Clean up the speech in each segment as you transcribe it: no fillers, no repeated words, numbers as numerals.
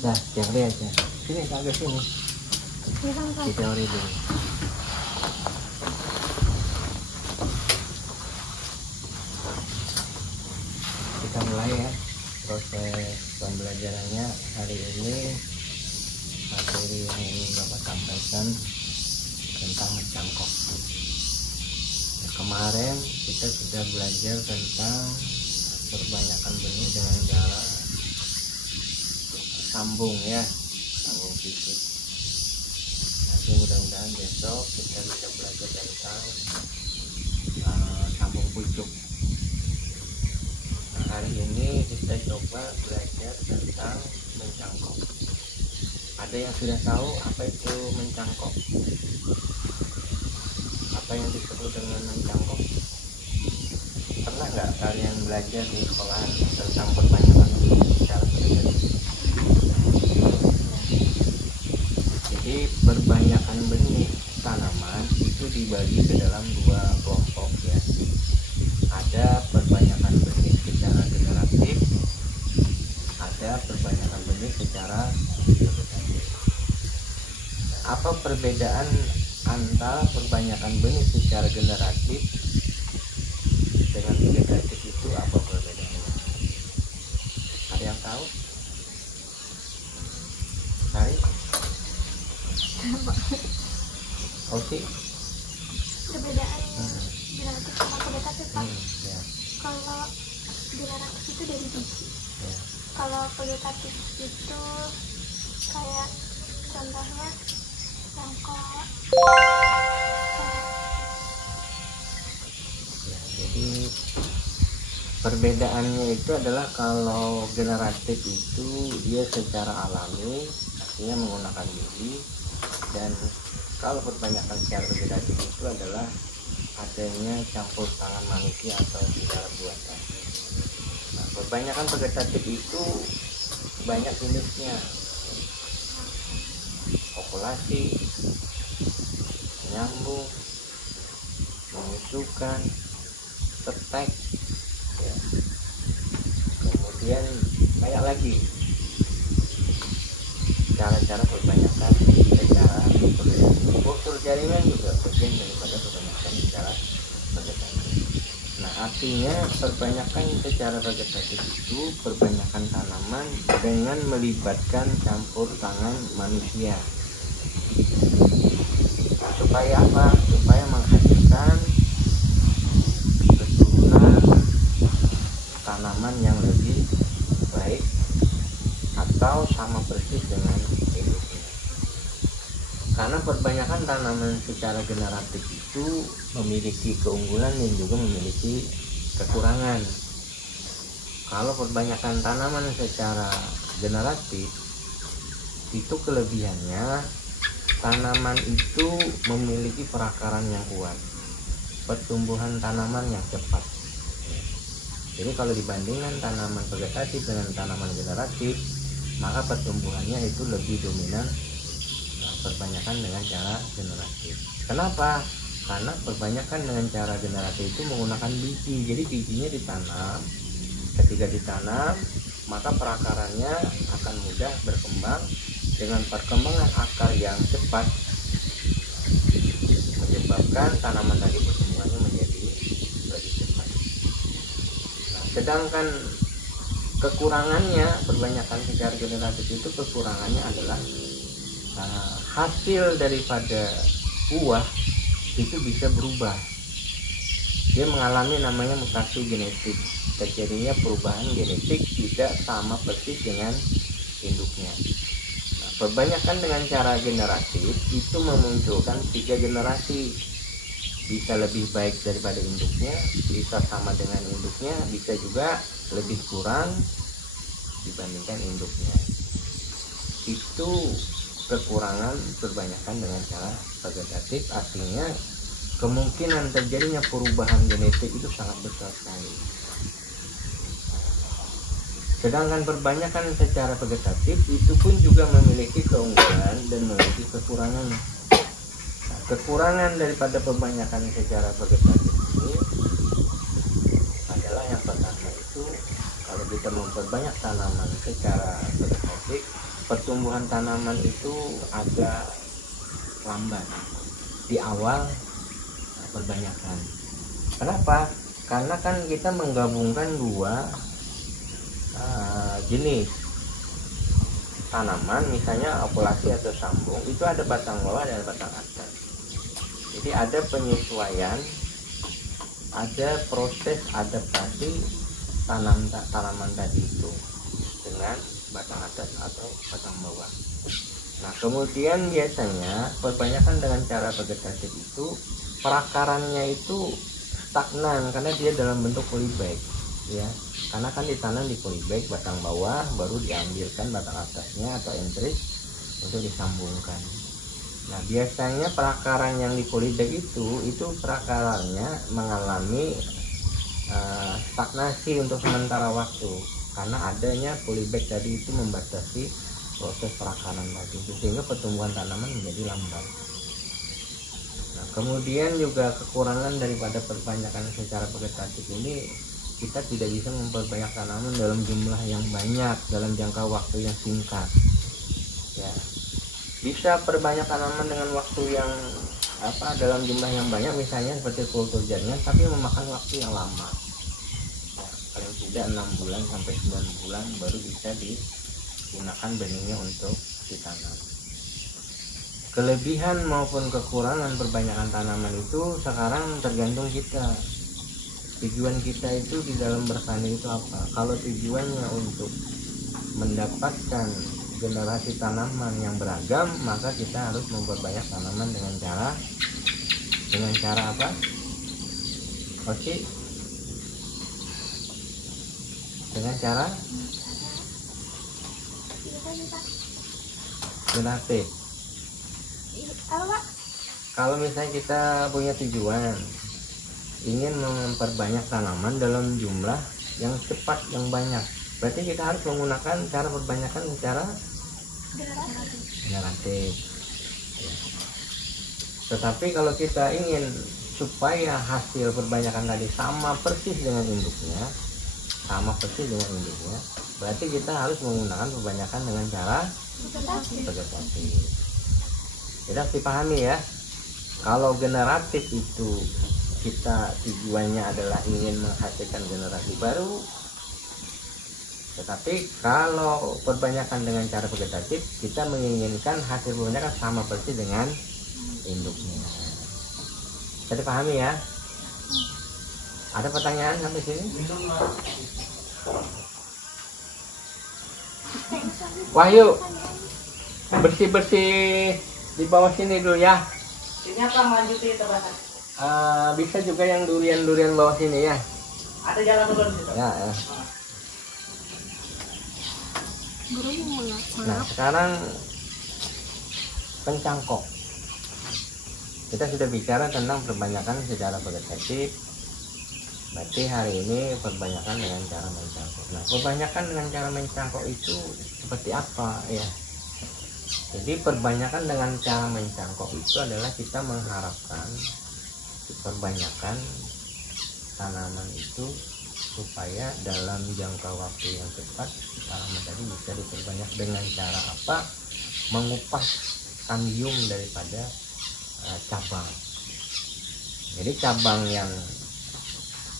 Nah, yang lihat ya. Sini agak sini. Di teori dulu. Kita mulai ya proses pembelajarannya hari ini. Materi yang ingin Bapak sampaikan tentang mencangkok. Kemarin kita sudah belajar tentang perbanyakan benih dengan cara sambung ya, sambung fisik. Nanti mudah-mudahan besok kita bisa belajar tentang sambung pucuk. Nah, hari ini kita coba belajar tentang mencangkok. Ada yang sudah tahu apa itu mencangkok? Apa yang disebut dengan mencangkok? Pernah nggak kalian belajar di sekolahan tentang perbanyakan secara benih? Jadi perbanyakan benih tanaman itu dibagi ke dalam dua kelompok ya. Ada perbanyakan benih secara generatif, ada perbanyakan benih secara vegetatif. Apa perbedaan antara perbanyakan benih secara generatif dengan vegetatif itu? Apa perbedaannya? Ada yang tahu? Hai? Oke. Perbedaan generatif sama vegetatif, Pak. Ya. Kalau generatif itu dari biji. Ya. Kalau vegetatif itu kayak contohnya cangkok. Ya, jadi perbedaannya itu adalah kalau generatif itu dia secara alami, artinya menggunakan biji, dan kalau perbanyakan secara vegetatif itu adalah adanya campur tangan manusia atau secara buatan. Nah, perbanyakan vegetatif itu banyak jenisnya: populasi, nyambung, menyusukan, setek, ya. Kemudian kayak lagi cara-cara perbanyakan secara vegetatif. Struktur jaringan juga bagian daripada perbanyakan secara vegetatif. Nah, artinya perbanyakan secara vegetatif itu perbanyakan tanaman dengan melibatkan campur tangan manusia. Supaya apa? Supaya menghasilkan keturunan tanaman yang lebih baik atau sama persis dengan induknya. Karena perbanyakan tanaman secara generatif itu memiliki keunggulan dan juga memiliki kekurangan. Kalau perbanyakan tanaman secara generatif itu kelebihannya, tanaman itu memiliki perakaran yang kuat, pertumbuhan tanaman yang cepat. Jadi kalau dibandingkan tanaman vegetatif dengan tanaman generatif, maka pertumbuhannya itu lebih dominan perbanyakan dengan cara generatif. Kenapa? Karena perbanyakan dengan cara generatif itu menggunakan biji. Jadi bijinya ditanam. Ketika ditanam, maka perakarannya akan mudah berkembang. Dengan perkembangan akar yang cepat menyebabkan tanaman tadi pertumbuhannya menjadi lebih cepat. Nah, sedangkan kekurangannya perbanyakan secara generatif itu kekurangannya adalah hasil daripada buah itu bisa berubah. Dia mengalami namanya mutasi genetik. Terjadinya perubahan genetik tidak sama persis dengan induknya. Nah, perbanyakan dengan cara generatif itu memunculkan 3 generasi. Bisa lebih baik daripada induknya, bisa sama dengan induknya, bisa juga lebih kurang dibandingkan induknya. Itu kekurangan perbanyakan dengan cara vegetatif, artinya kemungkinan terjadinya perubahan genetik itu sangat besar sekali. Sedangkan perbanyakan secara vegetatif itu pun juga memiliki keunggulan dan memiliki kekurangan. Nah, kekurangan daripada perbanyakan secara vegetatif ini adalah yang pertama itu, kalau kita memperbanyak tanaman secara vegetatif, pertumbuhan tanaman itu agak lambat di awal perbanyakan. Kenapa? Karena kan kita menggabungkan dua jenis tanaman, misalnya okulasi atau sambung, itu ada batang bawah dan batang atas. Jadi ada penyesuaian, ada proses adaptasi tanaman tadi itu dengan batang atas atau batang bawah. Nah, kemudian biasanya perbanyakan dengan cara vegetatif itu perakarannya itu stagnan karena dia dalam bentuk polybag, ya. Karena kan ditanam di polybag batang bawah, baru diambilkan batang atasnya atau entris untuk disambungkan. Nah, biasanya perakaran yang di polybag itu perakarannya mengalami stagnasi untuk sementara waktu karena adanya polybag tadi itu membatasi proses perakaran tadi, sehingga pertumbuhan tanaman menjadi lambat. Nah, kemudian juga kekurangan daripada perbanyakan secara vegetatif ini, kita tidak bisa memperbanyak tanaman dalam jumlah yang banyak dalam jangka waktu yang singkat, ya. Bisa perbanyak tanaman dengan waktu yang dalam jumlah yang banyak, misalnya seperti kultur jaringan, tapi memakan waktu yang lama, ya, paling tidak 6 bulan sampai 9 bulan baru bisa digunakan benihnya untuk ditanam. Kelebihan maupun kekurangan perbanyakan tanaman itu sekarang tergantung kita. Tujuan kita itu di dalam bertani itu apa? Kalau tujuannya untuk mendapatkan generasi tanaman yang beragam, maka kita harus memperbanyak tanaman dengan cara apa? Oke. Dengan cara vegetatif. Kalau misalnya kita punya tujuan ingin memperbanyak tanaman dalam jumlah yang cepat, yang banyak, berarti kita harus menggunakan cara perbanyakan secara generatif, ya. Tetapi kalau kita ingin supaya hasil perbanyakan tadi sama persis dengan induknya, berarti kita harus menggunakan perbanyakan dengan cara vegetatif. Tidak dipahami ya? Kalau generatif itu kita tujuannya adalah ingin menghasilkan generasi baru, tetapi kalau perbanyakan dengan cara vegetatif, kita menginginkan hasil perbanyakan sama persis dengan induknya. Bisa dipahami ya? Ada pertanyaan sampai sini? Wahyu, bersih-bersih di bawah sini dulu ya. Ini apa lanjutin tebakan? Bisa juga yang durian bawah sini ya. Ada jalan turun situ. Ya. Nah, sekarang pencangkok. Kita sudah bicara tentang perbanyakan secara vegetatif. Berarti hari ini perbanyakan dengan cara mencangkok. Nah, perbanyakan dengan cara mencangkok itu seperti apa ya? Jadi perbanyakan dengan cara mencangkok itu adalah kita mengharapkan perbanyakan tanaman itu supaya dalam jangka waktu yang cepat tanaman tadi bisa diperbanyak dengan cara apa? Mengupas kambium daripada cabang. Jadi cabang yang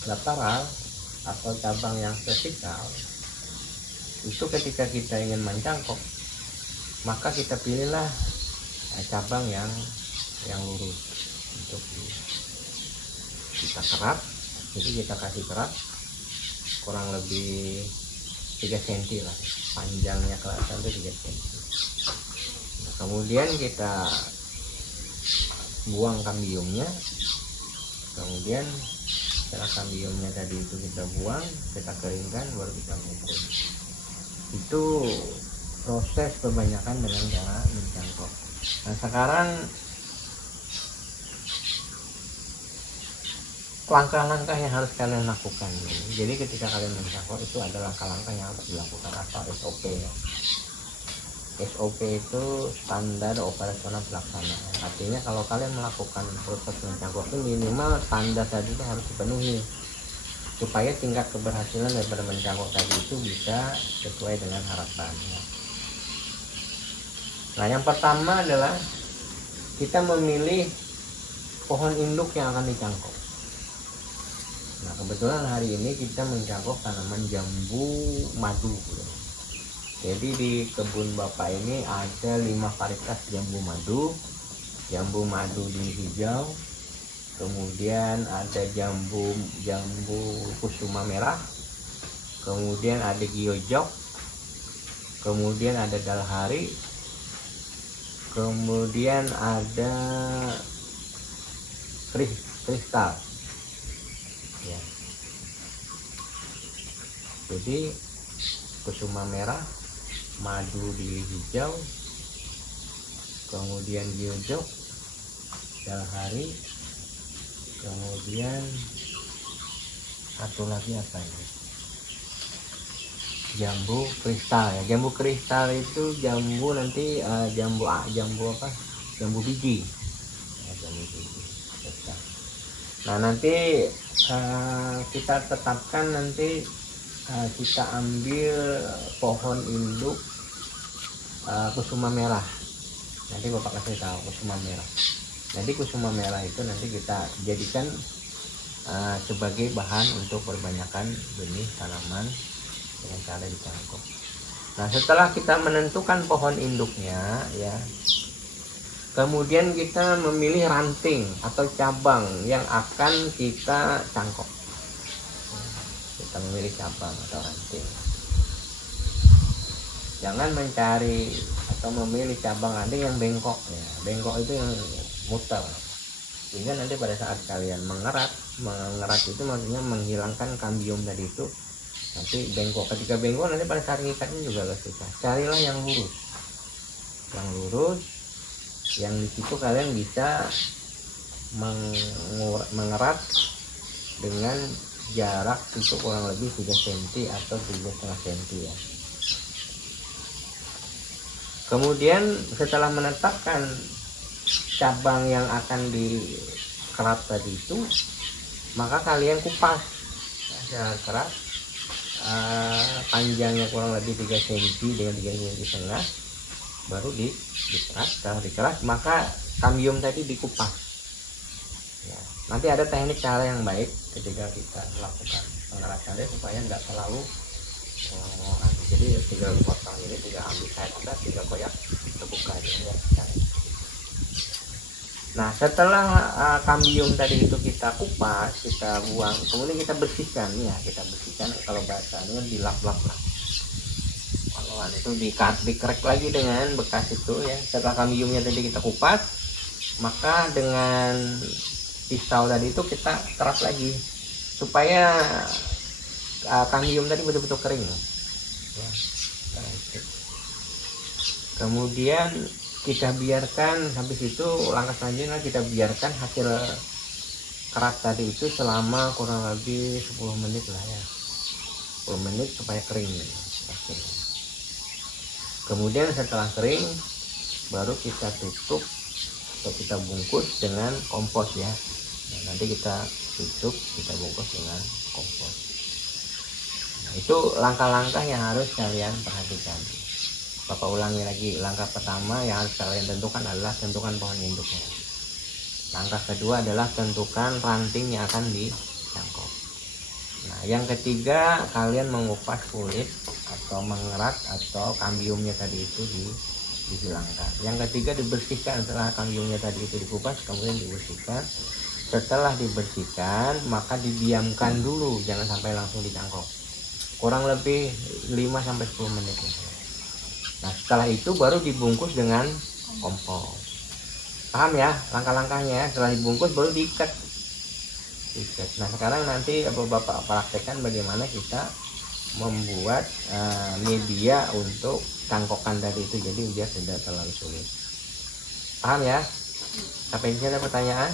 lateral atau cabang yang vertikal itu ketika kita ingin mencangkok, maka kita pilihlah cabang yang lurus untuk kita kerat. Jadi kita kasih kerat kurang lebih 3 cm lah, panjangnya ke atas itu 3 cm. Nah, kemudian kita buang kambiumnya, kemudian setelah kambiumnya tadi itu kita buang, kita keringkan, baru kita ngukur. Itu proses perbanyakan dengan cara mencangkok. Nah, sekarang langkah-langkah yang harus kalian lakukan. Jadi ketika kalian mencangkok itu ada langkah-langkah yang harus dilakukan atau SOP ya. SOP itu standar operasional pelaksanaan. Artinya kalau kalian melakukan proses mencangkok itu minimal standar tadi itu harus dipenuhi supaya tingkat keberhasilan daripada mencangkok tadi itu bisa sesuai dengan harapannya. Nah, yang pertama adalah kita memilih pohon induk yang akan dicangkok. Nah, kebetulan hari ini kita mencangkok tanaman jambu madu. Jadi di kebun Bapak ini ada 5 varietas jambu madu. Jambu madu di hijau, kemudian ada jambu kusuma merah, kemudian ada giojok, kemudian ada dalhari, kemudian ada kristal ya. Jadi kusuma merah, madu di hijau, kemudian giojok, dalhari, kemudian satu lagi apa ini, jambu kristal ya. Jambu kristal itu jambu nanti jambu apa, jambu biji ya, jambu biji kristal. Nah, nanti kita tetapkan, nanti kita ambil pohon induk kusuma merah. Nanti Bapak kasih tahu kusuma merah. Jadi kusuma merah itu nanti kita jadikan sebagai bahan untuk perbanyakan benih tanaman dengan cara dicangkok. Nah, setelah kita menentukan pohon induknya ya, kemudian kita memilih ranting atau cabang yang akan kita cangkok. Kita memilih cabang atau ranting. Jangan mencari atau memilih cabang ranting yang bengkok ya. Bengkok itu yang muter. Sehingga nanti pada saat kalian mengerat itu maksudnya menghilangkan kambium tadi itu. Nanti bengkok, ketika bengkok nanti pada saat ngikatnya juga agak susah. Carilah yang lurus. Yang lurus, yang di situ kalian bisa mengerat dengan jarak itu kurang lebih 3 cm atau 3,5 cm ya. Kemudian setelah menetapkan cabang yang akan dikerat tadi itu, maka kalian kupas secara keras, panjangnya kurang lebih 3 cm dengan 3,5 cm, baru dikeras. Setelah dikeras maka kambium tadi dikupas ya. Nanti ada teknik cara yang baik ketika kita melakukan pengerasan supaya nggak terlalu jadi tinggal potong ini, tinggal ambil sayap atas, tinggal koyak, terbuka aja ya. Nah, setelah kambium tadi itu kita kupas, kita buang, kemudian kita bersihkan ya, kalau bahasanya dilap-lap lah. Kalau itu dikerek lagi dengan bekas itu ya. Setelah kambiumnya tadi kita kupas, maka dengan pisau tadi itu kita keras lagi supaya kambium tadi betul-betul kering ya. Kemudian kita biarkan sampai situ. Langkah selanjutnya kita biarkan hasil kerat tadi itu selama kurang lebih 10 menit lah ya, 10 menit supaya kering. Kemudian setelah kering baru kita tutup atau kita bungkus dengan kompos ya. Nah, nanti kita tutup, kita bungkus dengan kompos. Nah, itu langkah-langkah yang harus kalian perhatikan. Bapak ulangi lagi, langkah pertama yang harus kalian tentukan adalah tentukan pohon induknya. Langkah kedua adalah tentukan ranting yang akan dicangkok. Nah, yang ketiga kalian mengupas kulit atau mengerat atau kambiumnya tadi itu dihilangkan. Yang ketiga dibersihkan. Setelah kambiumnya tadi itu dikupas, kemudian dibersihkan. Setelah dibersihkan maka didiamkan dulu, jangan sampai langsung dicangkok. Kurang lebih 5-10 menit. Nah, setelah itu baru dibungkus dengan kompos. Paham ya langkah-langkahnya? Setelah dibungkus baru diikat. Nah, sekarang nanti Bapak praktekkan bagaimana kita membuat media untuk cangkokan tadi itu, jadi biar tidak terlalu sulit. Paham ya? Sampai di sini ada pertanyaan?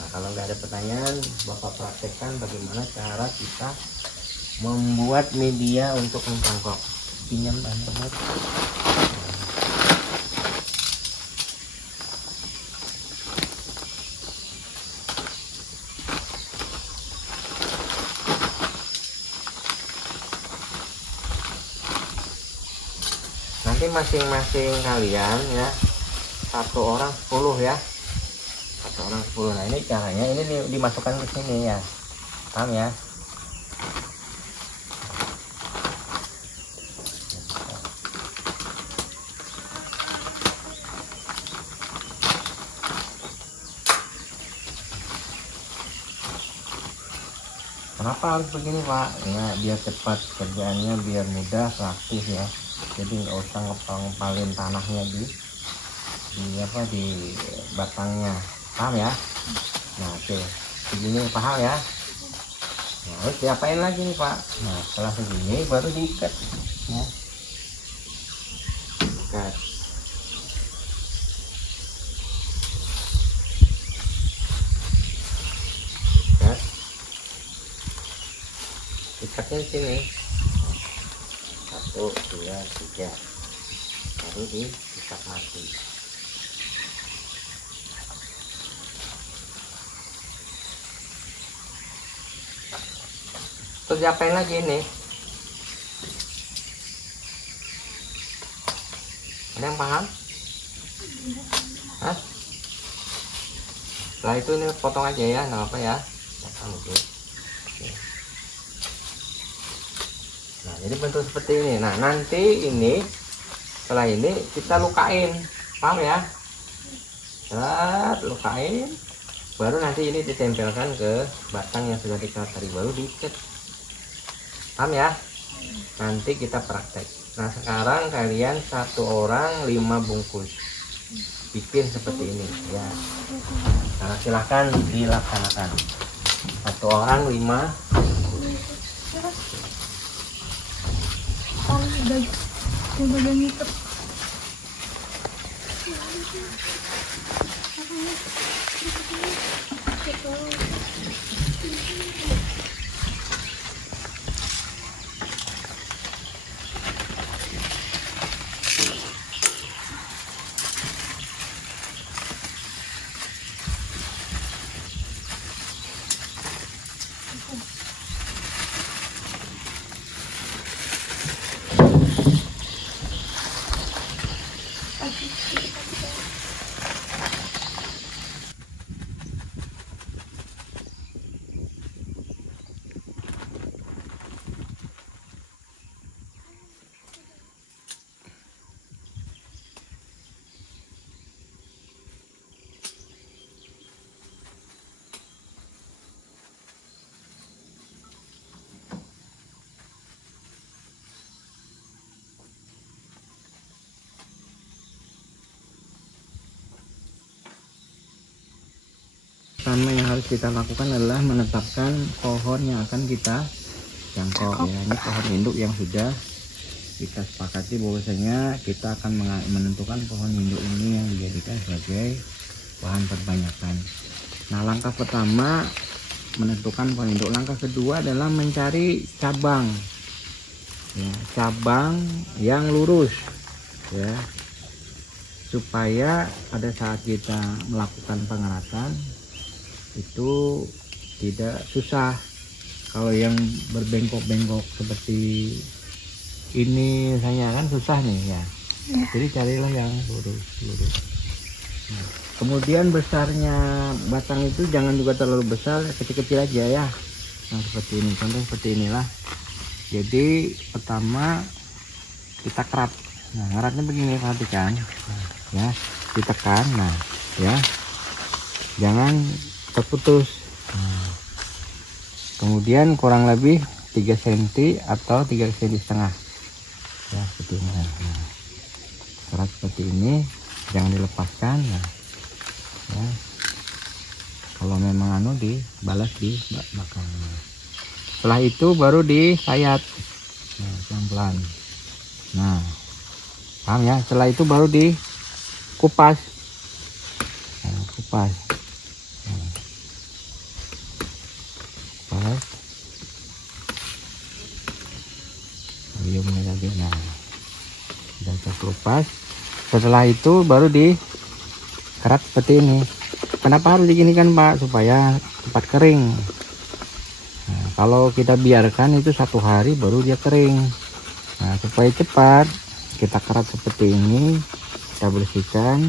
Nah, kalau nggak ada pertanyaan, Bapak praktekkan bagaimana cara kita membuat media untuk mencangkok. Pinjam banget. nanti masing-masing kalian ya, 1 orang 10 ya, 1 orang 10. Nah ini caranya, ini dimasukkan ke sini ya, paham ya? Kenapa harus begini Pak? Ya biar cepat kerjaannya, biar mudah, praktis ya. Jadi nggak usah ngepalin tanahnya di batangnya, paham ya? Nah oke, begini paham ya? Nah harus diapain lagi nih Pak? Nah setelah segini baru diikat ya. Ikat. Ikatnya di sini 1, 2, 3, baru diikat mati. Terus diapain lagi ini? Ada yang paham? Hah? Setelah itu ini potong aja ya, nggak apa ya. Potong itu. Nah jadi bentuk seperti ini. Nah nanti ini setelah ini kita lukain, paham ya? Lukain, baru nanti ini ditempelkan ke batang yang sudah diikat tadi, baru diikat, paham ya? Nanti kita praktek. Nah sekarang kalian 1 orang 5 bungkus bikin seperti ini ya. Nah silahkan dilaksanakan, 1 orang 5. Bagian itu pertama yang harus kita lakukan adalah menetapkan pohon yang akan kita jangkau ya. Ini pohon induk yang sudah kita sepakati bahwasanya kita akan menentukan pohon induk ini yang dijadikan sebagai bahan perbanyakan. Nah langkah pertama menentukan pohon induk, langkah kedua adalah mencari cabang ya, cabang yang lurus ya, supaya pada saat kita melakukan pengeratan itu tidak susah. Kalau yang berbengkok-bengkok seperti ini misalnya kan susah nih ya. Jadi carilah yang lurus. Nah, kemudian besarnya batang itu jangan juga terlalu besar, kecil-kecil aja ya. Nah seperti ini, contoh seperti inilah. Jadi pertama kita kerat. Nah ngeratnya begini, perhatikan ya, ditekan. Nah ya, jangan terputus. Nah, kemudian kurang lebih 3 cm atau 3,5 cm ya, seperti ini. Nah, kerat seperti ini, jangan dilepaskan. Nah, ya. Kalau memang dibalas di belakang. Setelah itu baru disayat, nah, pelan-pelan. Nah, paham ya? Setelah itu baru dikupas. Nah, kupas. Biumnya tadi, nah sudah kita kelupas. Setelah itu baru dikerat seperti ini. Kenapa harus diginikan Pak? Supaya cepat kering. Nah, kalau kita biarkan itu 1 hari baru dia kering. Nah supaya cepat kita kerat seperti ini, kita bersihkan.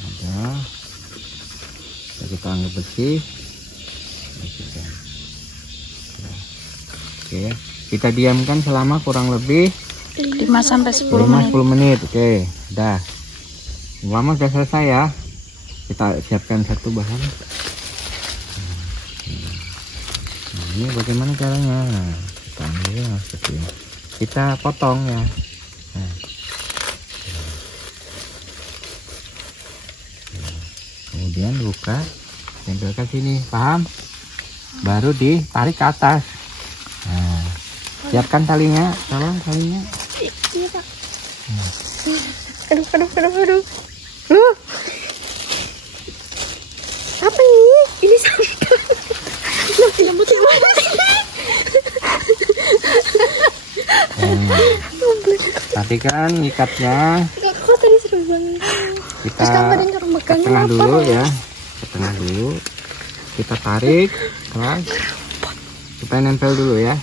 Ada, kita anggap bersih. Bersihkan. Oke, kita diamkan selama kurang lebih 5-10 menit. 5-10 menit. Oke, udah. Lama sudah selesai ya. Kita siapkan satu bahan. Nah, ini bagaimana caranya? Nah, kita ambil ya, seperti ini. Kita potong ya. Nah. Kemudian buka, tempelkan sini, paham? Baru ditarik ke atas. Nah, siapkan talinya, tolong talinya. Iya, Pak. Nah. Aduh. Apa ini? Ini sampah. Nyamuk gimana sih? Perhatikan ikatnya. Kok tadi seru banget. Kita ke tengah dulu ya, ke tengah dulu. Kita tarik keras supaya nempel dulu ya.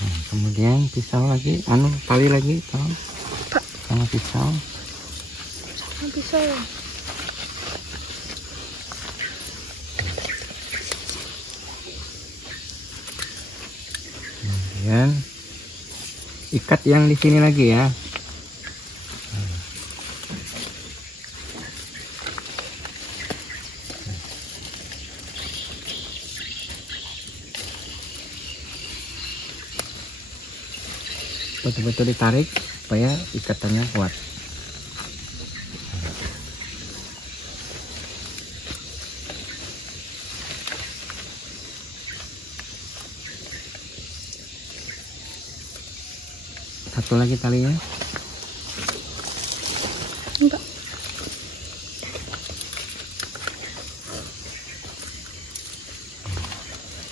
Nah, kemudian pisau lagi, tali lagi, tolong. Sama pisau. Pisau. Kemudian ikat yang di sini lagi ya. Betul-betul ditarik supaya ikatannya kuat. Satu lagi talinya. Enggak.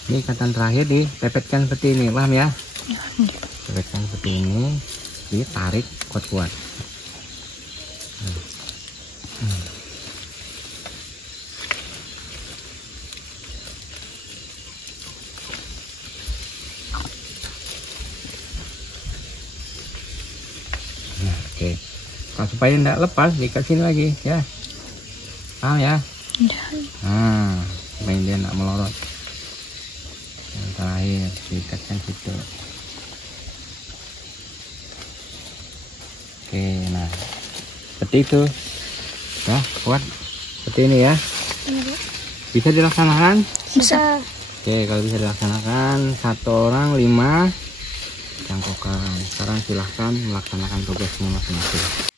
Ini ikatan terakhir dipepetkan seperti ini, paham ya? Pepetkan seperti ini, ditarik kuat-kuat. Nah, oke. Nah, supaya tidak lepas, dikasih lagi ya. Paham ya? Nah, supaya dia tidak melorot. Yang terakhir diikatkan situ. Oke, nah seperti itu ya, kuat seperti ini ya. Bisa dilaksanakan? Bisa. Oke, kalau bisa dilaksanakan 1 orang 5 cangkokan. Sekarang silahkan melaksanakan tugasnya masing-masing.